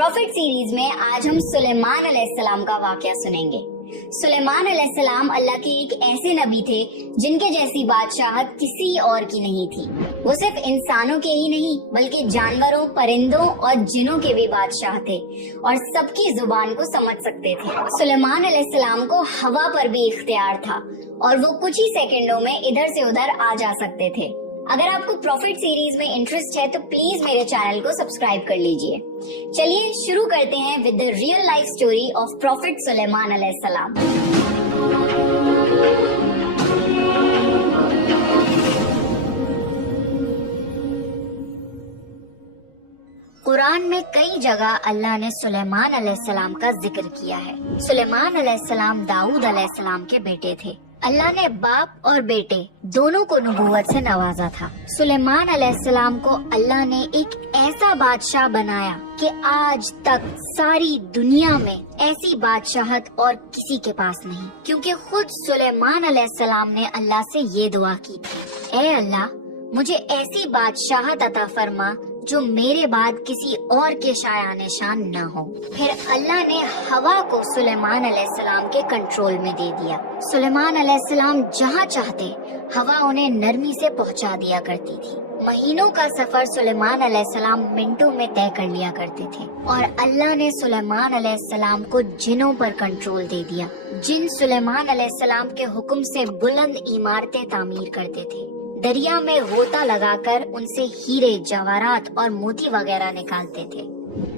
Profit series में आज हम सुलेमान अलैहिस्सलाम का वाकया सुनेंगे। सुलेमान अलैहिस्सलाम अल्लाह के एक ऐसे नबी थे जिनके जैसी बादशाहत किसी और की नहीं थी। वो सिर्फ इंसानों के ही नहीं बल्कि जानवरों, परिंदों और जिनों के भी बादशाह थे और सबकी जुबान को समझ सकते थे। सुलेमान अलैहिस्सलाम को हवा पर भी इख्तियार था और वो कुछ ही सेकंडों में इधर से उधर आ जा सकते थे। अगर आपको प्रॉफिट सीरीज में इंटरेस्ट है तो प्लीज मेरे चैनल को सब्सक्राइब कर लीजिए। चलिए शुरू करते हैं with the real life story of prophet Suleman अलैहिस्सलाम। कुरान में कई जगह अल्लाह ने सुलेमान अलैहिस्सलाम का जिक्र किया है। सुलेमान अलैहिस्सलाम दाऊद अलैहिस्सलाम के बेटे थे। अल्लाह ने बाप और बेटे दोनों को नबूवत से नवाजा था। सुलेमान अलैहिस्सलाम को अल्लाह ने एक ऐसा बादशाह बनाया कि आज तक सारी दुनिया में ऐसी बादशाहत और किसी के पास नहीं, क्योंकि खुद सुलेमान अलैहिस्सलाम ने अल्लाह से ये दुआ की थी, ऐ अल्लाह मुझे ऐसी बादशाहत अता फरमा जो मेरे बाद किसी और के शाया निशान न हो। फिर अल्लाह ने हवा को सुलेमान अलैहिस्सलाम के कंट्रोल में दे दिया। सुलेमान अलैहिस्सलाम जहाँ चाहते हवा उन्हें नरमी से पहुँचा दिया करती थी। महीनों का सफर सुलेमान अलैहिस्सलाम मिनटों में तय कर लिया करते थे और अल्लाह ने सुलेमान अलैहिस्सलाम को जिनों पर कंट्रोल दे दिया। जिन सुलेमान अलैहिस्सलाम के हुक्म से बुलंद इमारतें तामीर करते थे, दरिया में गोता लगाकर उनसे हीरे, जवाहरात और मोती वगैरह निकालते थे।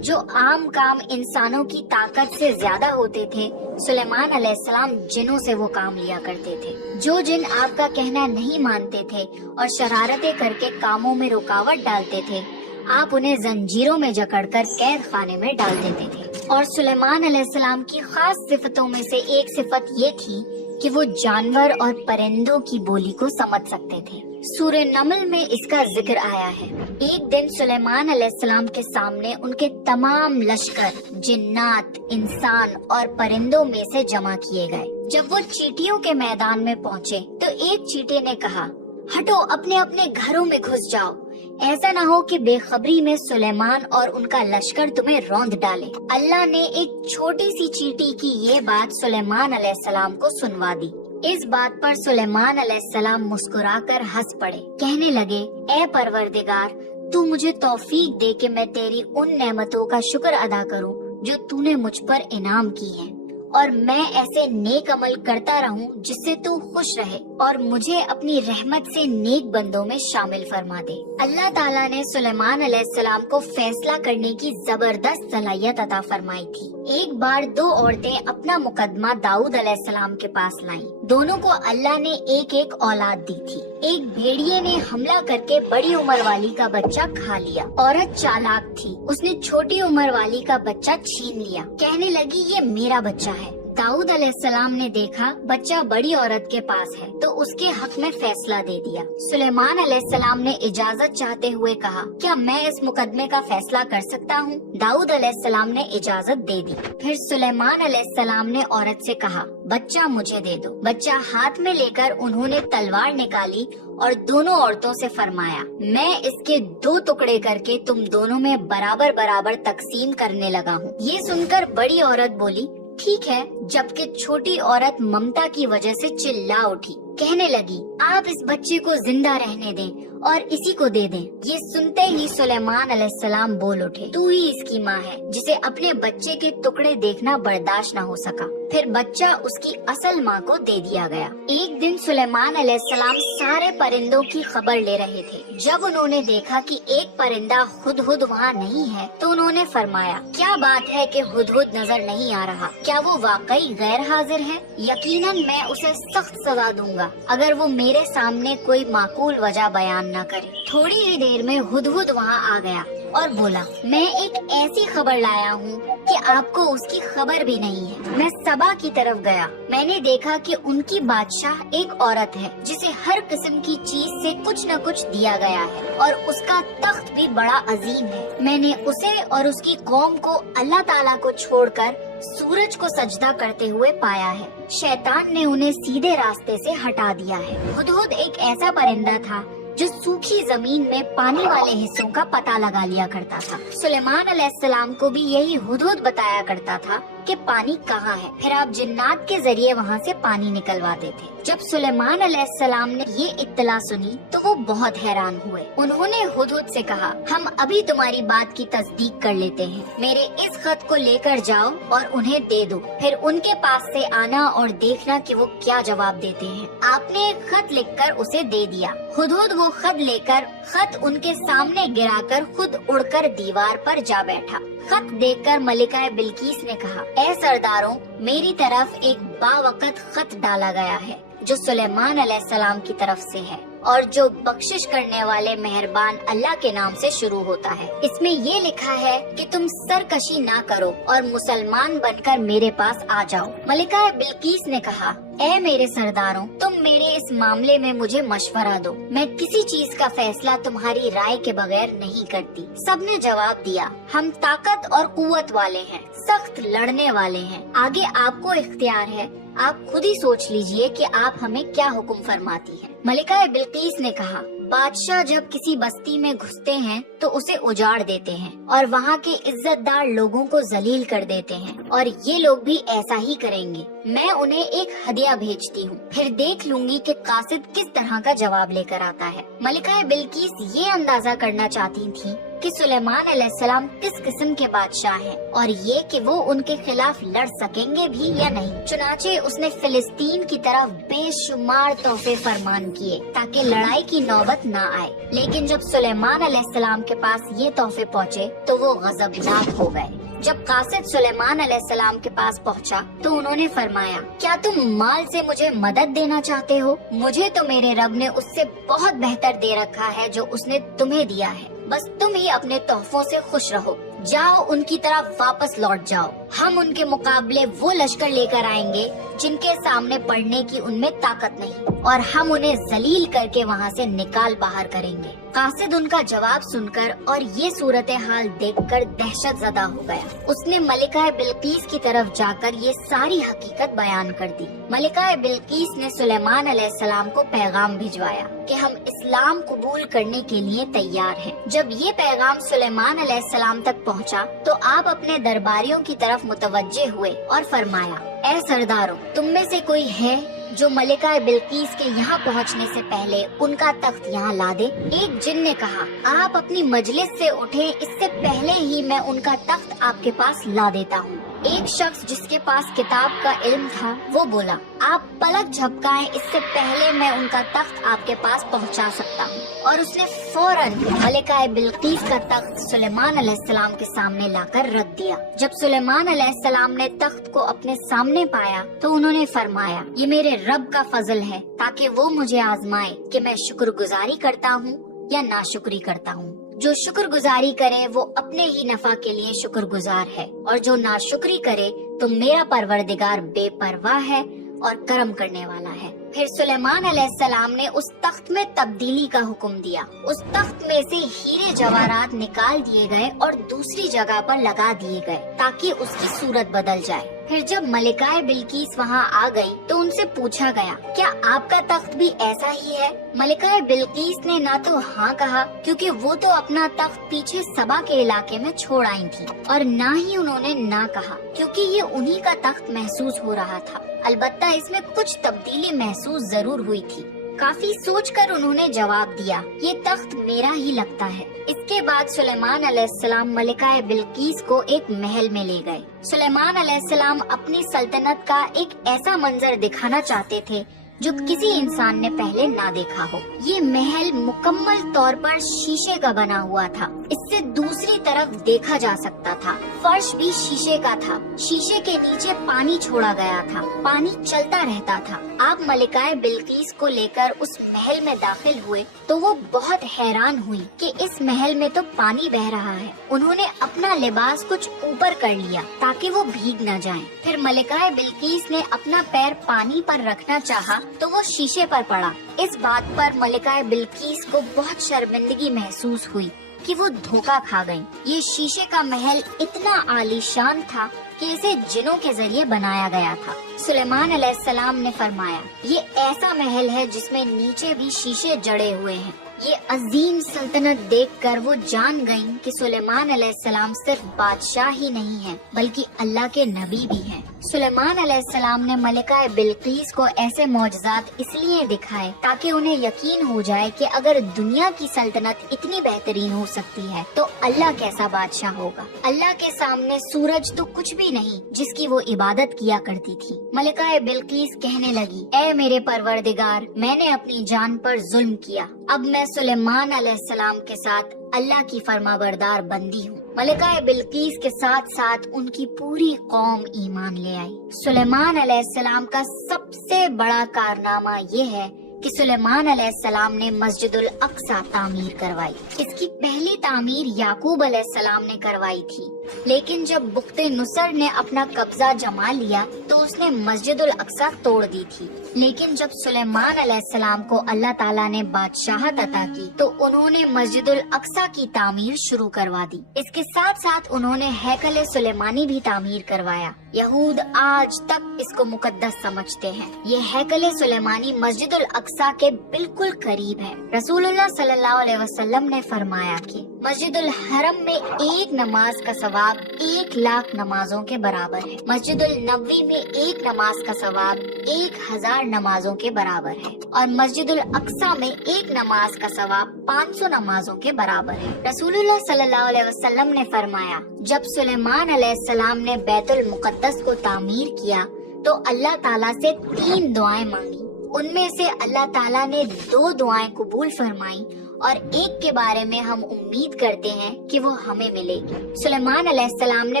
जो आम काम इंसानों की ताकत से ज्यादा होते थे, सुलेमान अलैहिस्सलाम जिनों से वो काम लिया करते थे। जो जिन आपका कहना नहीं मानते थे और शरारतें करके कामों में रुकावट डालते थे, आप उन्हें जंजीरों में जकड़कर कैद खाने में डाल देते थे। और सुलेमान अलैहिस्सलाम की खास सिफतों में से एक सिफत ये थी कि वो जानवर और परिंदों की बोली को समझ सकते थे। सूरह नमल में इसका जिक्र आया है। एक दिन सुलेमान अलैहिस्सलाम के सामने उनके तमाम लश्कर जिन्नात, इंसान और परिंदों में से जमा किए गए। जब वो चींटियों के मैदान में पहुँचे तो एक चींटी ने कहा, हटो, अपने अपने घरों में घुस जाओ, ऐसा ना हो कि बेखबरी में सुलेमान और उनका लश्कर तुम्हें रौंद डाले। अल्लाह ने एक छोटी सी चींटी की ये बात सुलेमान अलैहिस्सलाम को सुनवा दी। इस बात पर सुलेमान अलैहिस्सलाम मुस्कुराकर हंस पड़े। कहने लगे, ऐ परवरदिगार, तू मुझे तौफीक दे कि मैं तेरी उन नेमतों का शुक्र अदा करूं जो तूने मुझ पर इनाम की है, और मैं ऐसे नेक अमल करता रहूं जिससे तू खुश रहे और मुझे अपनी रहमत से नेक बंदों में शामिल फरमा दे। अल्लाह ताला ने सुलेमान अलैहिस्सलाम को फैसला करने की जबरदस्त सलाहियत अता फरमाई थी। एक बार दो औरतें अपना मुकदमा दाऊद अलैहिस्सलाम के पास लाईं। दोनों को अल्लाह ने एक एक औलाद दी थी। एक भेड़िए ने हमला करके बड़ी उम्र वाली का बच्चा खा लिया। औरत चालाक थी, उसने छोटी उम्र वाली का बच्चा छीन लिया। कहने लगी, ये मेरा बच्चा है। दाऊद अलैहिस्सलाम ने देखा बच्चा बड़ी औरत के पास है तो उसके हक में फैसला दे दिया। सुलेमान अलैहिस्सलाम ने इजाजत चाहते हुए कहा, क्या मैं इस मुकदमे का फैसला कर सकता हूँ? दाऊद अलैहिस्सलाम ने इजाजत दे दी। फिर सुलेमान अलैहिस्सलाम ने औरत से कहा, बच्चा मुझे दे दो। बच्चा हाथ में लेकर उन्होंने तलवार निकाली और दोनों औरतों से फरमाया, मैं इसके दो टुकड़े करके तुम दोनों में बराबर बराबर तकसीम करने लगा हूँ। ये सुनकर बड़ी औरत बोली, ठीक है, जबकि छोटी औरत ममता की वजह से चिल्ला उठी। कहने लगी, आप इस बच्चे को जिंदा रहने दें और इसी को दे दें। ये सुनते ही सुलेमान अलैहिस्सलाम बोल उठे, तू ही इसकी माँ है जिसे अपने बच्चे के टुकड़े देखना बर्दाश्त न हो सका। फिर बच्चा उसकी असल माँ को दे दिया गया। एक दिन सुलेमान अलैहिस्सलाम सारे परिंदों की खबर ले रहे थे। जब उन्होंने देखा कि एक परिंदा हुदहुद वहाँ नहीं है तो उन्होंने फरमाया, क्या बात है कि हुदहुद नजर नहीं आ रहा? क्या वो वाकई गैर हाजिर है? यकीनन मैं उसे सख्त सजा दूंगा अगर वो मेरे सामने कोई माकूल वजह बयान न करे। थोड़ी ही देर में हुदहुद वहाँ आ गया और बोला, मैं एक ऐसी खबर लाया हूँ कि आपको उसकी खबर भी नहीं है। मैं सबा की तरफ गया। मैंने देखा कि उनकी बादशाह एक औरत है जिसे हर किस्म की चीज से कुछ न कुछ दिया गया है और उसका तख्त भी बड़ा अजीम है। मैंने उसे और उसकी कौम को अल्लाह ताला को छोड़कर सूरज को सजदा करते हुए पाया है। शैतान ने उन्हें सीधे रास्ते से हटा दिया है। हुदहुद एक ऐसा परिंदा था जो सूखी जमीन में पानी वाले हिस्सों का पता लगा लिया करता था। सुलेमान अलैहिस्सलाम को भी यही हुदहुद बताया करता था कि पानी कहाँ है, फिर आप जिन्नात के जरिए वहाँ से पानी निकलवाते थे। जब सुलेमान अलैहिस्सलाम ने ये इत्तला सुनी तो वो बहुत हैरान हुए। उन्होंने हुदहुद से कहा, हम अभी तुम्हारी बात की तस्दीक कर लेते हैं, मेरे इस खत को लेकर जाओ और उन्हें दे दो, फिर उनके पास से आना और देखना कि वो क्या जवाब देते हैं। आपने एक खत लिखकर उसे दे दिया। हुदहुद वो खत लेकर खत उनके सामने गिराकर खुद उड़कर दीवार पर जा बैठा। खत देखकर मलिका बिल्कीस ने कहा, ए सरदारों, मेरी तरफ एक बावकत खत डाला गया है जो सुलेमान अलैहिस्सलाम की तरफ से है और जो बख्शिश करने वाले मेहरबान अल्लाह के नाम से शुरू होता है। इसमें ये लिखा है कि तुम सरकशी ना करो और मुसलमान बनकर मेरे पास आ जाओ। मलिका बिल्कीस ने कहा, ए मेरे सरदारों, तुम मेरे इस मामले में मुझे मशवरा दो, मैं किसी चीज का फैसला तुम्हारी राय के बगैर नहीं करती। सबने जवाब दिया, हम ताकत और कुव्वत वाले हैं, सख्त लड़ने वाले हैं, आगे आपको इख्तियार है, आप खुद ही सोच लीजिए कि आप हमें क्या हुक्म फरमाती हैं। मलिका बिल्कीस ने कहा, बादशाह जब किसी बस्ती में घुसते हैं तो उसे उजाड़ देते हैं और वहाँ के इज्जतदार लोगों को जलील कर देते हैं और ये लोग भी ऐसा ही करेंगे। मैं उन्हें एक हदिया भेजती हूँ, फिर देख लूंगी कि कासिद किस तरह का जवाब लेकर आता है। मलिका बिल्कीस ये अंदाजा करना चाहती थी कि सुलेमान अलैहिस्सलाम किस किस्म के बादशाह हैं और ये कि वो उनके खिलाफ लड़ सकेंगे भी या नहीं। चुनाचे उसने फिलिस्तीन की तरफ बेशुमार तोहफे फरमान किए ताकि लड़ाई की नौबत ना आए। लेकिन जब सुलेमान अलैहिस्सलाम के पास ये तोहफे पहुँचे तो वो गजबनाक हो गए। जब कासिद सुलेमान अलैहिस्सलाम के पास पहुंचा तो उन्होंने फरमाया, क्या तुम माल से मुझे मदद देना चाहते हो? मुझे तो मेरे रब ने उससे बहुत बेहतर दे रखा है जो उसने तुम्हें दिया है, बस तुम ही अपने तोहफों से खुश रहो। जाओ, उनकी तरफ वापस लौट जाओ। हम उनके मुकाबले वो लश्कर लेकर आएंगे जिनके सामने पड़ने की उनमें ताकत नहीं और हम उन्हें जलील करके वहाँ से निकाल बाहर करेंगे। कासिद उनका जवाब सुनकर और ये सूरत हाल देखकर दहशत ज़दा हो गया। उसने मलिका बिल्कीस की तरफ जाकर ये सारी हकीकत बयान कर दी। मलिका बिल्कीस ने सुलेमान अलैहिस्सलाम को पैगाम भिजवाया कि हम इस्लाम कबूल करने के लिए तैयार हैं। जब ये पैगाम सुलेमान अलैहिस्सलाम तक पहुंचा तो आप अपने दरबारियों की तरफ मुतवज्जे हुए और फरमाया, ए सरदारों, तुम में से कोई है जो मलिका बिल्कीस के यहाँ पहुँचने से पहले उनका तख्त यहाँ ला दे? एक जिन ने कहा, आप अपनी मजलिस से उठे, इससे पहले ही मैं उनका तख्त आपके पास ला देता हूँ। एक शख्स जिसके पास किताब का इल्म था वो बोला, आप पलक झपकाएं, इससे पहले मैं उनका तख्त आपके पास पहुंचा सकता हूं। और उसने फौरन मलिका बिल्कीस का तख्त सुलेमान अलैहिस्सलाम के सामने लाकर रख दिया। जब सुलेमान अलैहिस्सलाम ने तख्त को अपने सामने पाया तो उन्होंने फरमाया, ये मेरे रब का फजल है ताकि वो मुझे आजमाए कि मैं शुक्रगुजारी करता हूँ या नाशुक्री करता हूँ। जो शुक्रगुजारी करे वो अपने ही नफा के लिए शुक्रगुजार है और जो नाशुक्री करे तो मेरा परवरदिगार बेपरवाह है और करम करने वाला है। फिर सुलेमान अलैहिस्सलाम ने उस तख्त में तब्दीली का हुक्म दिया। उस तख्त में से हीरे जवाहरात निकाल दिए गए और दूसरी जगह पर लगा दिए गए ताकि उसकी सूरत बदल जाए। फिर जब मलिका बिल्कीस वहाँ आ गई तो उनसे पूछा गया, क्या आपका तख्त भी ऐसा ही है? मलिका बिल्कीस ने ना तो हाँ कहा, क्योंकि वो तो अपना तख्त पीछे सबा के इलाके में छोड़ आई थी, और ना ही उन्होंने ना कहा क्योंकि ये उन्हीं का तख्त महसूस हो रहा था। अलबत्ता इसमें कुछ तब्दीली महसूस जरूर हुई थी। काफी सोचकर उन्होंने जवाब दिया, ये तख्त मेरा ही लगता है। इसके बाद सुलेमान अलैहिस्सलाम मलिका बिल्कीस को एक महल में ले गए। सुलेमान अलैहिस्सलाम अपनी सल्तनत का एक ऐसा मंजर दिखाना चाहते थे जो किसी इंसान ने पहले ना देखा हो। ये महल मुकम्मल तौर पर शीशे का बना हुआ था। इससे दूसरी तरफ देखा जा सकता था। फर्श भी शीशे का था। शीशे के नीचे पानी छोड़ा गया था। पानी चलता रहता था। आप मलिका बिल्कीस को लेकर उस महल में दाखिल हुए तो वो बहुत हैरान हुई कि इस महल में तो पानी बह रहा है। उन्होंने अपना लिबास कुछ ऊपर कर लिया ताकि वो भीग न जाएं। फिर मलिका बिल्कीस ने अपना पैर पानी पर रखना चाहा तो वो शीशे पर पड़ा। इस बात पर मलिका बिल्कीस को बहुत शर्मिंदगी महसूस हुई कि वो धोखा खा गईं। ये शीशे का महल इतना आलीशान था कि इसे जिनों के जरिए बनाया गया था। सुलेमान अलैहिस्सलाम ने फरमाया, ये ऐसा महल है जिसमें नीचे भी शीशे जड़े हुए हैं। ये अजीम सल्तनत देखकर वो जान गईं कि सुलेमान अलैहिस्सलाम सिर्फ बादशाह ही नहीं है बल्कि अल्लाह के नबी भी हैं। सुलेमान अलैहिस्सलाम ने मलिका बिल्कीस को ऐसे मौजज़ात इसलिए दिखाए ताकि उन्हें यकीन हो जाए कि अगर दुनिया की सल्तनत इतनी बेहतरीन हो सकती है तो अल्लाह कैसा बादशाह होगा। अल्लाह के सामने सूरज तो कुछ भी नहीं जिसकी वो इबादत किया करती थी। मलिका बिल्कीस कहने लगी, ऐ मेरे परवरदिगार, मैंने अपनी जान पर जुल्म किया, अब मैं सुलेमान अलैहिस्सलाम के साथ अल्लाह की फरमाबरदार बंदी हूँ। मलिका बिल्कीस के साथ साथ उनकी पूरी कौम ईमान ले आई। सुलेमान अलैहिस्सलाम का सबसे बड़ा कारनामा ये है कि सुलेमान अलैहिस्सलाम ने मस्जिदुल अक्सा तामीर करवाई। इसकी पहली तामीर याकूब अलैहिस्सलाम ने करवाई थी, लेकिन जब बुख्ते नुसर ने अपना कब्जा जमा लिया तो उसने मस्जिदुल अक्सा तोड़ दी थी। लेकिन जब सुलेमान अलैहिस्सलाम को अल्लाह ताला ने बादशाहत अता की तो उन्होंने मस्जिदुल अक्सा की तामीर शुरू करवा दी। इसके साथ साथ उन्होंने हैकल सुलेमानी भी तामीर करवाया। यहूद आज तक इसको मुकद्दस समझते हैं। ये हैकल सुलेमानी मस्जिदुल अक्सा के बिल्कुल करीब है। रसूलुल्लाह सल्लल्लाहु अलैहि वसल्लम ने फरमाया कि मस्जिदुल हरम में एक नमाज का सवाब 1,00,000 नमाजों के बराबर है। मस्जिदुल नबवी में एक नमाज का सवाब 1,000 नमाजों के बराबर है और मस्जिदुल अक्सा में एक नमाज का सवाब 500 नमाजों के बराबर है। रसूलुल्लाह सल्लल्लाहु अलैहि वसल्लम ने फरमाया, जब सुलेमान अलैहिस्सलाम ने बैतुल मुकद्दस को तामीर किया तो अल्लाह ताला से 3 दुआएं मांगी। उनमें से अल्लाह ताला ने 2 दुआएं कबूल फरमाई और एक के बारे में हम उम्मीद करते हैं कि वो हमें मिलेगी। सुलेमान अलैहिस्सलाम ने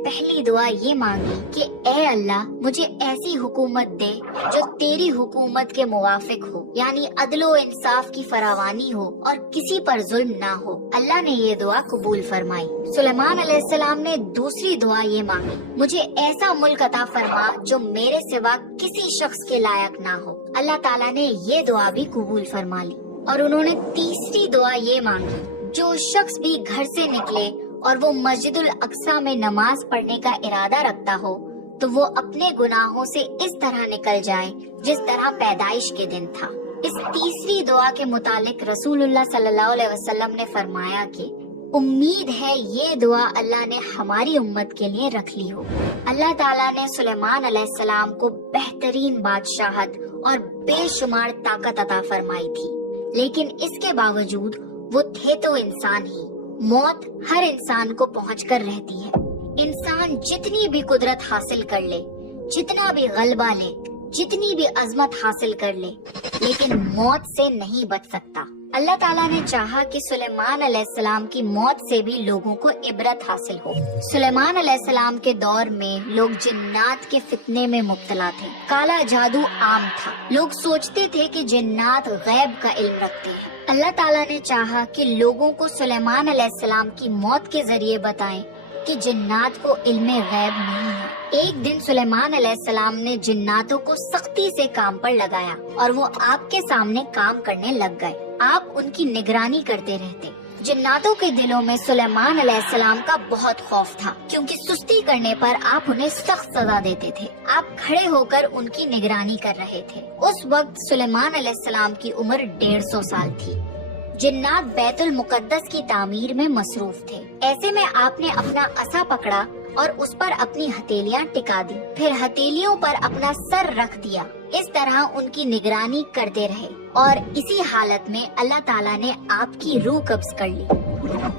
पहली दुआ ये मांगी कि ए अल्लाह, मुझे ऐसी हुकूमत दे जो तेरी हुकूमत के मुवाफिक हो, यानी अदलो इंसाफ की फरावानी हो और किसी पर जुल्म ना हो। अल्लाह ने ये दुआ कबूल फरमाई। सुलेमान अलैहिस्सलाम ने दूसरी दुआ ये मांगी, मुझे ऐसा मुल्क अता फरमा जो मेरे सिवा किसी शख्स के लायक ना हो। अल्लाह ताला ने ये दुआ भी कबूल फरमा ली। और उन्होंने तीसरी दुआ ये मांगी, जो शख्स भी घर से निकले और वो मस्जिदुल अक्सा में नमाज पढ़ने का इरादा रखता हो तो वो अपने गुनाहों से इस तरह निकल जाए जिस तरह पैदाइश के दिन था। इस तीसरी दुआ के मुतालिक रसूलुल्लाह सल्लल्लाहु अलैहि वसल्लम ने फरमाया कि उम्मीद है ये दुआ अल्लाह ने हमारी उम्मत के लिए रख ली हो। अल्लाह ताला ने सुलेमान अलैहिस्सलाम को बेहतरीन बादशाहत और बेशुमार ताकत अता फरमाई थी, लेकिन इसके बावजूद वो थे तो इंसान ही। मौत हर इंसान को पहुंचकर रहती है। इंसान जितनी भी कुदरत हासिल कर ले, जितना भी गलबा ले, जितनी भी अजमत हासिल कर ले, लेकिन मौत से नहीं बच सकता। अल्लाह ताला ने चाहा कि सुलेमान अलैहिस्सलाम की मौत से भी लोगों को इबरत हासिल हो। सुलेमान अलैहिस्सलाम के दौर में लोग जिन्नात के फितने में मुब्तला थे। काला जादू आम था। लोग सोचते थे कि जिन्नात गैब का इल्म रखते हैं। अल्लाह ताला ने चाहा कि लोगों को सुलेमान अलैहिस्सलाम की मौत के जरिए बताएं कि जिन्नात को इल्मे गैब नहीं है। एक दिन सुलेमान अलैहिस्सलाम ने जिन्नातों को सख्ती से काम पर लगाया और वो आपके सामने काम करने लग गए। आप उनकी निगरानी करते रहते। जिन्नातों के दिलों में सुलेमान अलैहिस्सलाम का बहुत खौफ था, क्योंकि सुस्ती करने पर आप उन्हें सख्त सजा देते थे। आप खड़े होकर उनकी निगरानी कर रहे थे। उस वक्त सुलेमान अलैहिस्सलाम की उम्र 150 साल थी। जिन्नात बैतुल मुकद्दस की तामीर में मसरूफ थे। ऐसे में आपने अपना असा पकड़ा और उस पर अपनी हथेलियां टिका दी, फिर हथेलियों पर अपना सर रख दिया। इस तरह उनकी निगरानी करते रहे और इसी हालत में अल्लाह ताला ने आपकी रूह कब्ज कर ली।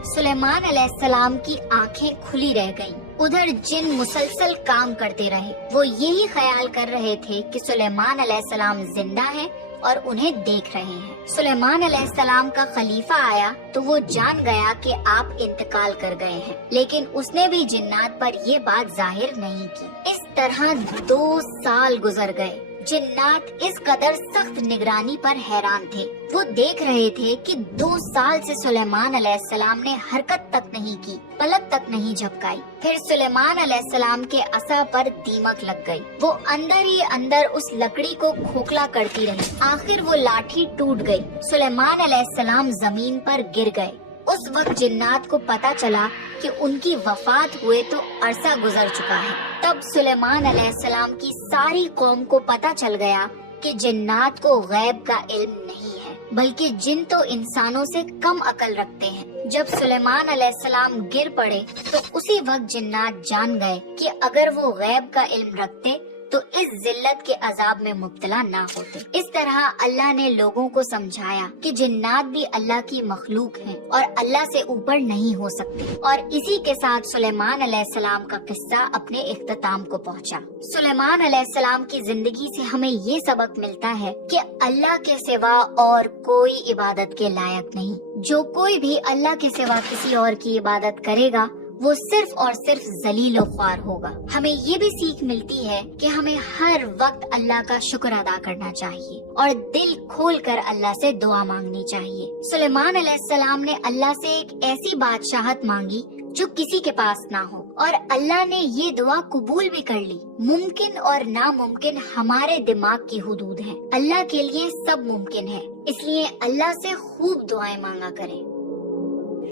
सुलेमान अलैहिस्सलाम की आंखें खुली रह गईं। उधर जिन मुसलसल काम करते रहे। वो यही ख्याल कर रहे थे कि सुलेमान अलैहिस्सलाम जिंदा हैं और उन्हें देख रहे हैं। सुलेमान अलैहिस्सलाम का खलीफा आया तो वो जान गया कि आप इंतकाल कर गए हैं, लेकिन उसने भी जिन्नात पर ये बात जाहिर नहीं की। इस तरह 2 साल गुजर गए। जिन्नात इस कदर सख्त निगरानी पर हैरान थे। वो देख रहे थे कि 2 साल से सुलेमान अलैहिस्सलाम ने हरकत तक नहीं की, पलक तक नहीं झपकाई। फिर सुलेमान अलैहिस्सलाम के असा पर दीमक लग गई। वो अंदर ही अंदर उस लकड़ी को खोखला करती रही। आखिर वो लाठी टूट गई। सुलेमान अलैहिस्सलाम जमीन पर गिर गए। उस वक्त जिन्नात को पता चला कि उनकी वफात हुए तो अरसा गुजर चुका है। तब सुलेमान अलैहिस्सलाम की सारी कौम को पता चल गया कि जिन्नात को गैब का इल्म नहीं है। बल्कि जिन तो इंसानों से कम अकल रखते हैं। जब सुलेमान अलैहिस्सलाम गिर पड़े तो उसी वक्त जिन्नात जान गए कि अगर वो गैब का इल्म रखते तो इस जिल्लत के अजाब में मुब्तला ना होते। इस तरह अल्लाह ने लोगों को समझाया कि जिन्नात भी अल्लाह की मखलूक हैं और अल्लाह से ऊपर नहीं हो सकते। और इसी के साथ सुलेमान अलैहिस्सलाम का किस्सा अपने इख्तिताम को पहुंचा। सुलेमान अलैहिस्सलाम की जिंदगी से हमें ये सबक मिलता है कि अल्लाह के सिवा और कोई इबादत के लायक नहीं। जो कोई भी अल्लाह के सिवा किसी और की इबादत करेगा वो सिर्फ और सिर्फ जलील और ख्वार होगा। हमें ये भी सीख मिलती है कि हमें हर वक्त अल्लाह का शुक्र अदा करना चाहिए और दिल खोल कर अल्लाह से दुआ मांगनी चाहिए। सुलेमान अलैहिस्सलाम ने अल्लाह से एक ऐसी बादशाहत मांगी जो किसी के पास ना हो और अल्लाह ने ये दुआ कबूल भी कर ली। मुमकिन और नामुमकिन हमारे दिमाग की हुदूद है, अल्लाह के लिए सब मुमकिन है, इसलिए अल्लाह से खूब दुआएं मांगा करें।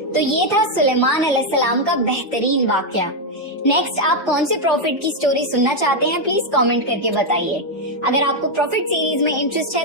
तो ये था सुलेमान अलैहिस्सलाम का बेहतरीन वाकया। नेक्स्ट आप कौन से प्रॉफिट की स्टोरी सुनना चाहते हैं, प्लीज कमेंट करके बताइए। अगर आपको प्रॉफिट सीरीज में इंटरेस्ट है